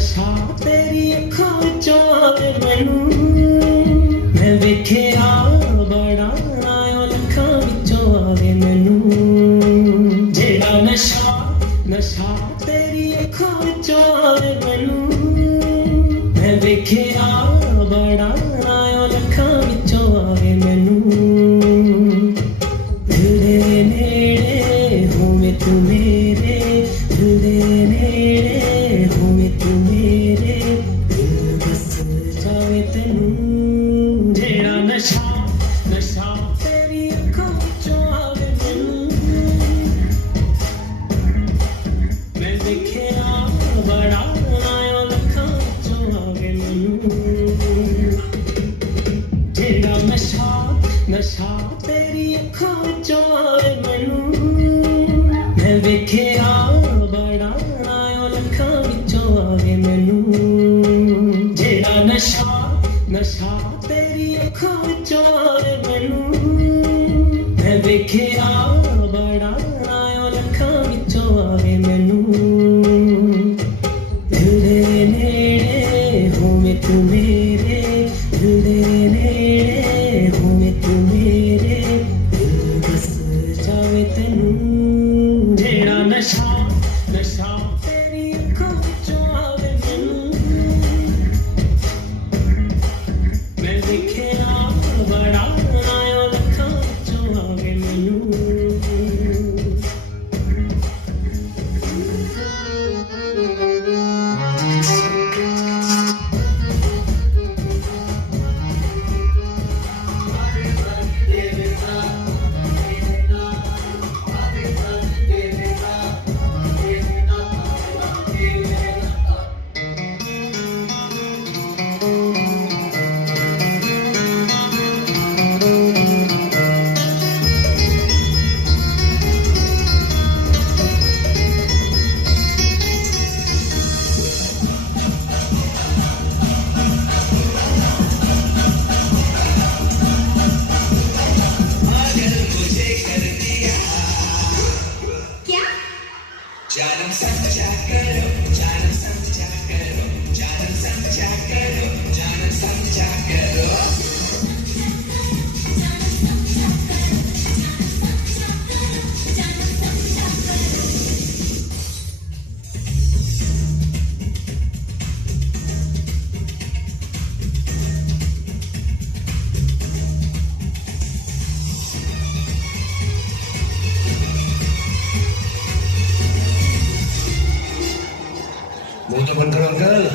ਨਸ਼ਾ ਤੇਰੀ ਅੱਖਾਂ ਵਿੱਚੋਂ ਆਵੇ ਮੈਨੂੰ ਮੈਂ ਵੇਖਿਆ ਬੜਾ ਆਇਓ ਲੱਖਾਂ ਵਿੱਚੋਂ ਆਵੇ ਮੈਨੂੰ ਜਿਹੜਾ ਨਸ਼ਾ ਤੇਰੀ ਅੱਖਾਂ ਵਿੱਚੋਂ ਆਵੇ ਮੈਨੂੰ ਮੈਂ ਵੇਖਿਆ ਬੜਾ ਆਇਓ ਲੱਖਾਂ ਵਿੱਚੋਂ ਆਵੇ ਮੈਨੂੰ ਦਿਲ ਦੇ ਨੇੜੇ ਹੋਵੇਂ ਤੂੰ ਮੇਰੇ ਦਿਲ ਦੇ ਨੇੜੇ ਹੋਵੇਂ ਤੂੰ ਮੇਰੇ ਦਿਲ ਬਸ ਜਾਵੇ ਤੈਨੂੰ ਜਿਹੜਾ ਨਸ਼ਾ ਤੇਰੀ ਅੱਖਾਂ ਵਿੱਚੋਂ ਆਵੇ ਮੈਨੂੰ ਮੈਂ ਦੇਖਿਆ ਬੜਾ ਆਇਓ ਲੱਖਾਂ ਵਿੱਚੋਂ ਆਵੇ ਮੈਨੂੰ ਜਿਹੜਾ ਨਸ਼ਾ ਤੇਰੀ ਅੱਖਾਂ ਵਿੱਚੋਂ ਆਵੇ ਮੈਨੂੰ ਮੈਂ ਵੇਖਿਆ ਬੜਾ ਆਇਓ ਲੱਖਾਂ ਵਿੱਚੋਂ ਆਵੇ ਮੈਨੂੰ ਜਿਹੜਾ ਨਸ਼ਾ ਤੇਰੀ ਅੱਖਾਂ ਵਿੱਚੋਂ ਆਵੇ ਮੈਨੂੰ ਮੈਂ ਵੇਖਿਆ ਬੜਾ ਆਇਓ ਲੱਖਾਂ ਵਿੱਚੋਂ ਆਵੇ ਮੈਨੂੰ ਦਿਲ ਦੇ ਨੇੜੇ ਹੋਵੇਂ ਤੂੰ ਮੇਰੇ ਦਿਲ ਦੇ ਨੇੜੇ ਹੋਵੇਂ ਤੂੰ ਮੇਰੇ ਦਿਲ ਬਸ ਜਾਵੇ ਤੈਨੂੰ ਜਿਹੜਾ ਨਸ਼ਾ ਤੇਰੀ ਅੱਖਾਂ ਵਿੱਚੋਂ ਆਵੇ ਮੈਨੂੰ ਮੈਂ ਦੇਖਿਆ ਬੜਾ ਆਇਓ ਲੱਖਾਂ ਵਿੱਚੋਂ ਆਵੇ ਮੈਨੂੰ जानम समझा करो जानम समझा करो जानम समझा करो जानम समझा करो मुंह तो बंद करो अंकल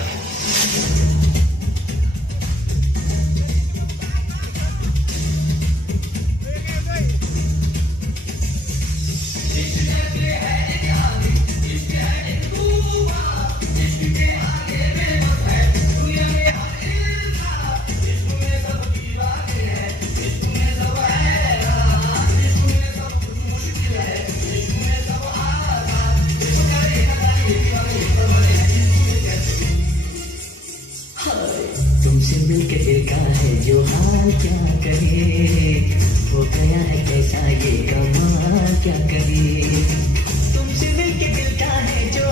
तुमसे मिलके दिल का है जो हाल क्या कहे हो गया है कैसा ये कमाल क्या करे तुमसे मिलके दिल का है जो